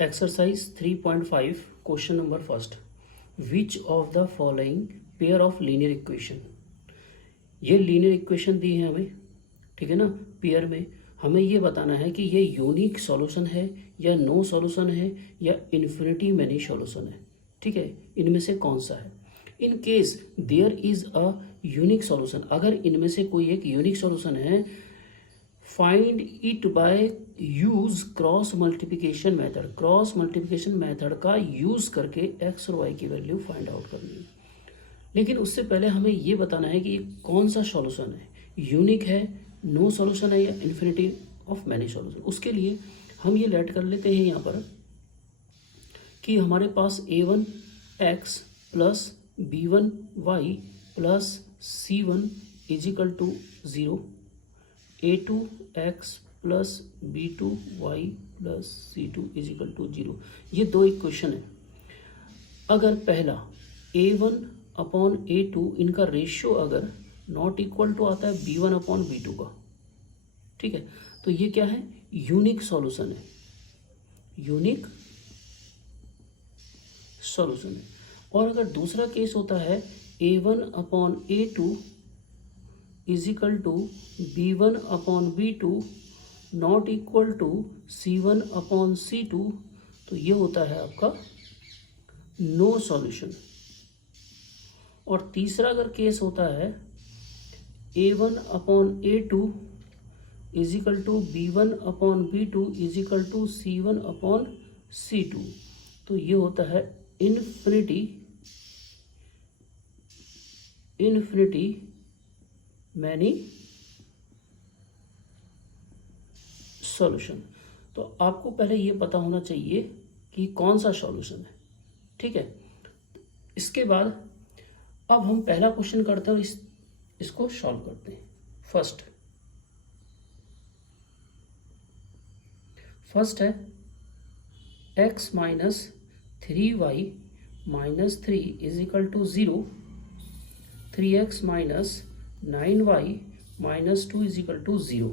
Exercise 3.5 question number first, which of the following pair of linear equation. ये linear equation दी है हमें, ठीक है ना। पेयर में हमें ये बताना है कि ये यूनिक सॉल्यूशन है या नो सॉल्यूशन है या इन्फिनिटी मैनी सॉल्यूशन है, ठीक है। इनमें से कौन सा है। In case there is a unique solution, अगर इनमें से कोई एक यूनिक सॉल्यूशन है, find it by use cross multiplication method. Cross multiplication method का यूज करके एक्स और वाई की वैल्यू फाइंड आउट करनी है। लेकिन उससे पहले हमें ये बताना है कि ये कौन सा सॉल्यूशन है, यूनिक है, नो सॉल्यूशन है या इन्फिनिटी ऑफ मैनी सॉल्यूशन। उसके लिए हम ये लेट कर लेते हैं यहाँ पर कि हमारे पास a1x plus b1y plus c1 is equal to 0, a2x plus b2y plus c2 is equal to 0। ये दो इक्वेशन है। अगर पहला a1 अपॉन a2 इनका रेशियो अगर नॉट इक्वल टू आता है b1 अपॉन b2 का, ठीक है, तो ये क्या है, यूनिक सॉल्यूशन है, यूनिक सॉल्यूशन है। और अगर दूसरा केस होता है a1 upon a2 is equal to b1 upon b2 not equal to c1 upon c2, तो ये होता है आपका नो सॉल्यूशन। और तीसरा अगर केस होता है a1 upon a2 is equal to b1 upon b2 is equal to c1 upon c2, तो ये होता है इन्फिनिटी मैनी सॉल्यूशन। तो आपको पहले ये पता होना चाहिए कि कौन सा सॉल्यूशन है, ठीक है। इसके बाद अब हम पहला क्वेश्चन करते हैं और इसको सॉल्व करते हैं। फर्स्ट है x minus 3y minus 3 is equal to 0, 3x minus 9y minus 2 is equal to 0।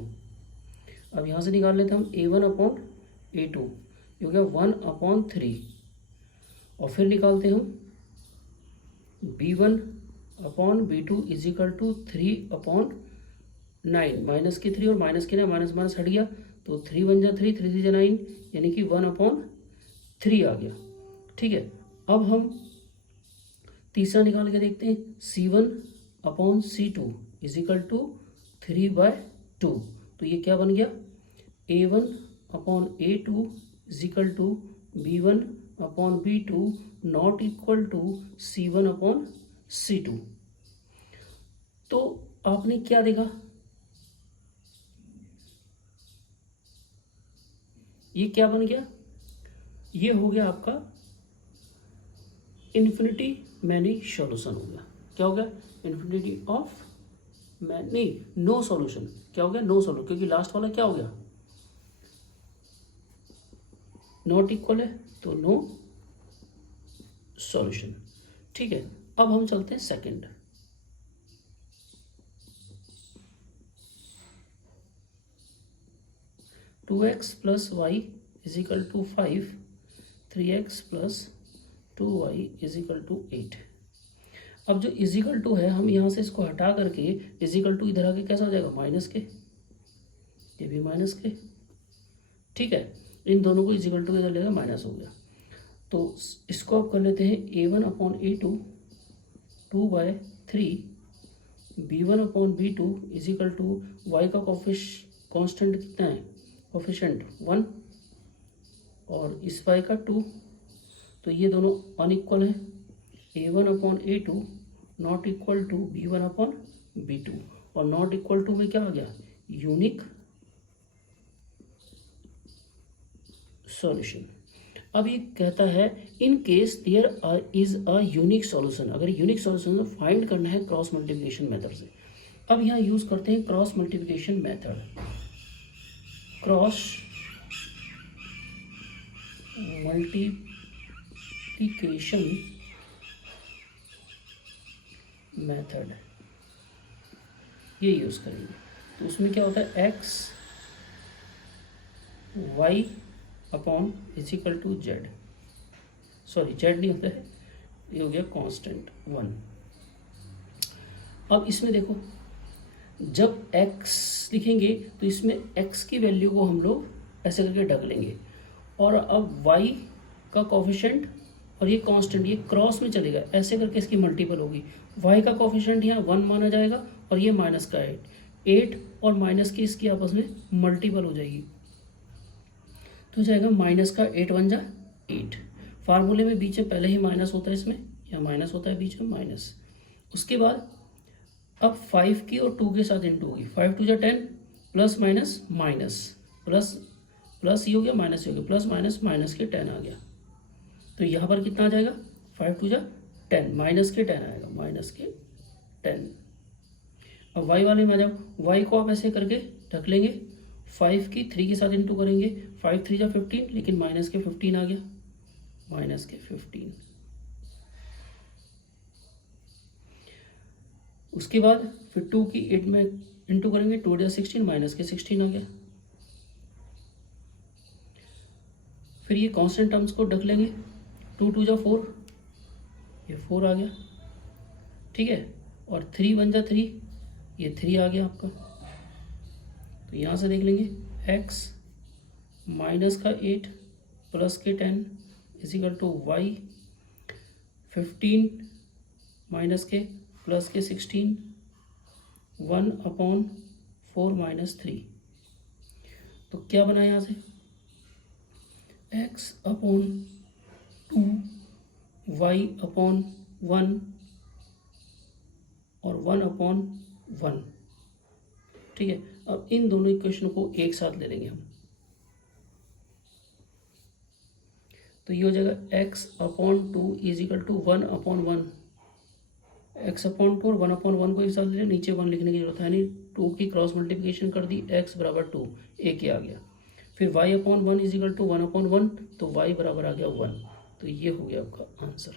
अब यहाँ से निकाल लेते हैं हम a1 अपॉन a2, ये हो गया 1 अपॉन 3, और फिर निकालते हैं हम b1 upon b2 is equal to 3 upon 9, minus की 3 और माइनस की 9, माइनस माइनस हट गया तो 3 1 जा 3, 3 3 जा 9, यानी कि 1 अपॉन 3 आ गया, ठीक है। अब हम तीसरा निकाल के देखते हैं c1 upon c2 is equal to 3/2, तो ये क्या बन गया, a1 upon a2 is equal to b1 upon b2 not equal to c1 upon c2। तो आपने क्या देखा, ये क्या बन गया, ये हो गया आपका इन्फिनिटी मैनी सॉल्यूशन हो गया। क्या हो गया, infinity of many no solution. क्या हो गया, नो सॉल्यूशन, क्योंकि लास्ट वाला क्या हो गया, नॉट इक्वल है, तो नो सॉल्यूशन, ठीक है। अब हम चलते हैं second. Two X plus Y is equal to 5, 3x plus 2y is equal to 8। अब जो इजिकल टू है हम यहाँ से इसको हटा करके इजिकल टू इधर आके कैसा हो जाएगा, माइनस के, ये भी माइनस के, ठीक है। इन दोनों को इजिकल टू इधर लेगा, माइनस हो गया। तो इसको अब कर लेते हैं a1 upon a2 2/3, b1 upon b2 is equal to y का कॉन्स्टेंट कितना है, कोफिशिएंट 1, और इस y का 2, तो ये दोनों अनइक्वल है, a1 upon a2 not equal to b1 upon b2, और नॉट इक्वल टू में क्या आ गया, यूनिक सॉल्यूशन। अब ये कहता है in case there is a unique solution, अगर यूनिक सॉल्यूशन फाइंड करना है क्रॉस मल्टीप्लिकेशन मेथड से। अब यहाँ यूज करते हैं cross multiplication method. Cross multiplication method ये यूज करेंगे। तो उसमें क्या होता है, x y upon is equal to z, sorry z नहीं होता है, ये हो गया कांस्टेंट 1। अब इसमें देखो, जब x लिखेंगे तो इसमें x की वैल्यू को हम लोग ऐसे करके ढक लेंगे, और अब y का कोफिशिएंट और ये कांस्टेंट ये क्रॉस में चलेगा, ऐसे करके इसकी मल्टीपल होगी। y का कोफिशिएंट यहाँ 1 माना जाएगा और ये माइनस का 8 और माइनस की इसकी आपस में मल्टीपल हो जाएगी, तो जाएगा माइनस का 8 बन जा 8। फार्मूले में बीच में पहले ही माइनस होता है, इसमें यहाँ माइनस होता है बीच में माइनस। उसके बाद अब 5 की और 2 के साथ इंटू होगी, 5 2 जा 10 plus minus minus plus plus ये हो गया माइनस हो गया, प्लस माइनस माइनस के 10 आ गया। तो यहाँ पर कितना आ जाएगा, 5 2 जा 10 माइनस के 10 आएगा, माइनस के 10। अब y वाले में आ जाओ, y को आप ऐसे करके ढक लेंगे, 5 की 3 के साथ इंटू करेंगे, 5 3 जा 15, लेकिन माइनस के 15 आ गया, माइनस के 15। उसके बाद फिर 2 की 8 में इंटू करेंगे, 2 जा 16, माइनस के 16 आ गया। फिर ये कांस्टेंट टर्म्स को ढक लेंगे, 2 2 जा 4, ये 4 आ गया, ठीक है। और 3 1 जा 3, ये 3 आ गया आपका। तो यहाँ से देख लेंगे x माइनस का 8 प्लस के 10 is equal to y 15 minus के प्लस के 16 1 अपॉन 4 माइनस 3। तो क्या बना यहाँ से, x अपॉन 2 y अपॉन 1 और 1 अपॉन 1, ठीक है। अब इन दोनों इक्वेशन को एक साथ ले लेंगे हम, तो ये हो जाएगा x upon 2 is equal to 1 upon 1, x upon 2 और 1 अपॉन 1 को एक साथ ले लें, नीचे 1 लिखने की जरूरत है नहीं, 2 की क्रॉस मल्टीप्लिकेशन कर दी, x बराबर 2 एक ही आ गया। फिर y upon 1 is equal to 1 upon 1, तो y बराबर आ गया 1। तो ये हो गया आपका आंसर,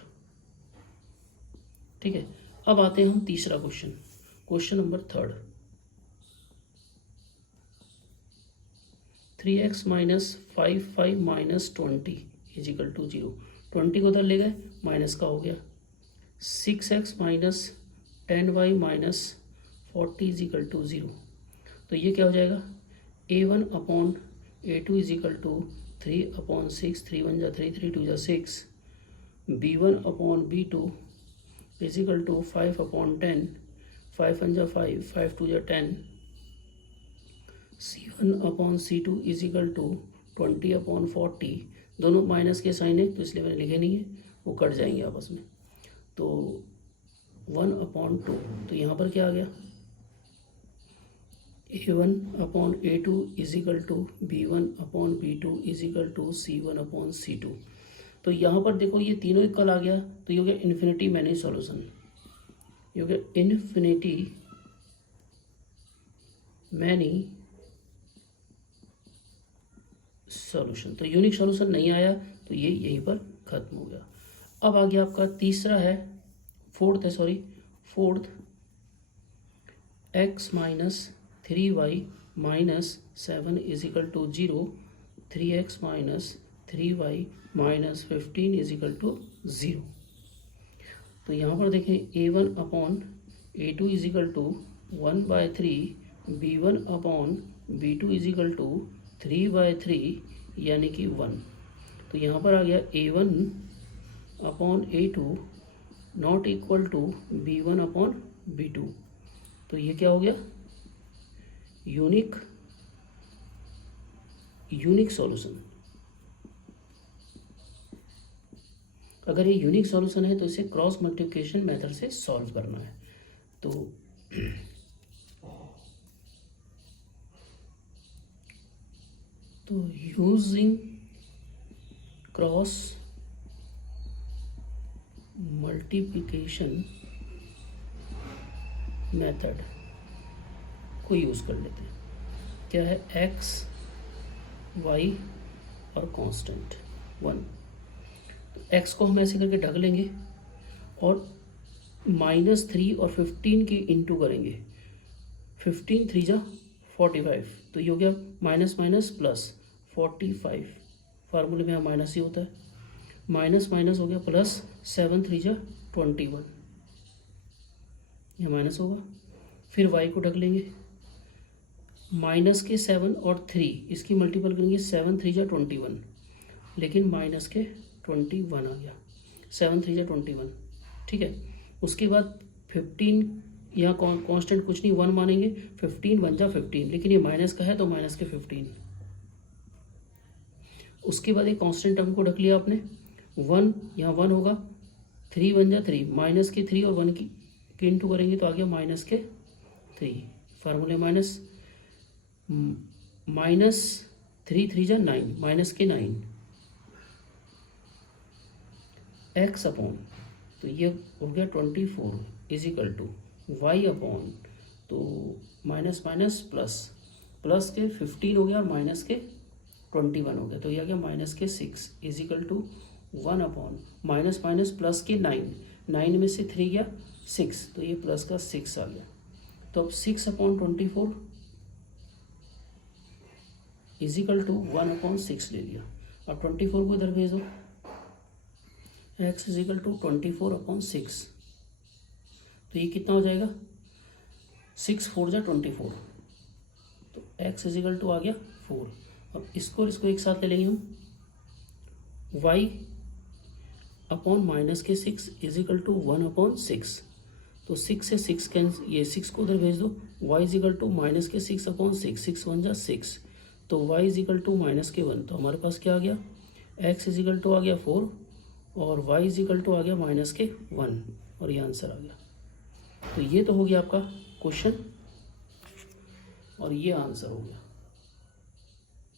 ठीक है। अब आते हैं हम तीसरा question, question number 3। 3x minus 5 minus 20 is equal to 0, 20 को उधर ले गए, माइनस का हो गया। 6x minus 10y minus 40 is equal to 0, तो ये क्या हो जाएगा, a1 upon a2 is equal to 3 upon 6, 3 1 जा 3, 3 2 जा 6, b1 upon b2 is equal to 5 upon 10, 5 1 जा 5, 5 2 जा 10, c1 upon c2 is equal to 20 upon 40, दोनों माइनस के साइन है तो इसलिए मैंने लिखे नहीं है, वो कट जाएंगे आपस में। तो 1 अपॉन 2, तो यहाँ पर क्या आ गया, a1 upon a2 is equal to b1 upon b2 is equal to c1 upon c2। तो यहाँ पर देखो ये तीनों इक्वल आ गया, तो ये हो गया इन्फिनिटी मैनी सॉल्यूशन, ये हो गया इन्फिनिटी मैनी सॉल्यूशन। तो यूनिक सॉल्यूशन नहीं आया, तो ये यहीं पर खत्म हो गया। अब आ गया आपका तीसरा है, fourth x minus 3y minus 7 is equal to 0, 3x minus 3y minus 15 is equal to 0। तो यहाँ पर देखें a1 upon a2 is equal to 1/3, b1 upon b2 is equal to 3/3 यानी कि 1। तो यहाँ पर आ गया a1 upon a2 not equal to b1 upon b2। तो ये क्या हो गया, यूनिक सॉल्यूशन। अगर ये यूनिक सॉल्यूशन है तो इसे क्रॉस मल्टीप्लिकेशन मेथड से सॉल्व करना है। तो यूजिंग क्रॉस मल्टीप्लिकेशन मेथड को यूज़ कर लेते हैं। क्या है, x y और कांस्टेंट 1। तो x को हम ऐसे करके ढक लेंगे और -3 और 15 की इंटू करेंगे, 15 3 जा 45, तो ये हो गया माइनस माइनस प्लस 45 फार्मूले में यहाँ माइनस ही होता है, माइनस माइनस हो गया प्लस, 7 3 जा 21, यह माइनस होगा। फिर y को ढक लेंगे, माइनस के 7 और 3 इसकी मल्टीपल करेंगे, 7 3 जा 21, लेकिन माइनस के 21 आ गया, 7 3 जा 21, ठीक है। उसके बाद 15, यहाँ कांस्टेंट कुछ नहीं, 1 मानेंगे, 15 1 जा 15, लेकिन ये माइनस का है तो माइनस के 15। उसके बाद एक कांस्टेंट टर्म को ढक लिया आपने, 1 यहाँ 1 होगा, 3 1 जा 3, माइनस के 3 और 1 की इंटू करेंगे तो आ गया माइनस के 3, फार्मूले माइनस, माइनस 3 3 जा 9, माइनस के 9, एक्स अपॉन, तो ये हो गया 24 is equal to y upon, तो माइनस माइनस प्लस, प्लस के 15 हो गया और माइनस के 21 हो गया, तो ये आ गया माइनस के 6 is equal to 1 upon, minus minus plus के 9, 9 में से 3 गया 6, तो ये प्लस का 6 आ गया। तो अब 6 upon 24 is equal to 1 upon 6 ले लिया। अब 24 को इधर भेज दो, x is equal to 24 upon 6, तो ये कितना हो जाएगा, 6 4 जा 24, तो x इज इक्वल टू आ गया 4। अब इसको और इसको एक साथ ले लेंगे हम, y अपॉन माइनस के 6 इज इक्वल टू 1 अपॉन 6, तो 6 से 6 कैंसिल, ये 6 को उधर भेज दो, y is equal to minus के 6 अपॉन 6, 6 1 जा 6, तो y is equal to minus के 1, तो हमारे पास क्या आ गया, x इज इक्वल टू आ गया 4 और y इज इक्वल टू आ गया माइनस के 1, और ये आंसर आ गया। तो ये तो हो गया आपका क्वेश्चन और ये आंसर हो गया।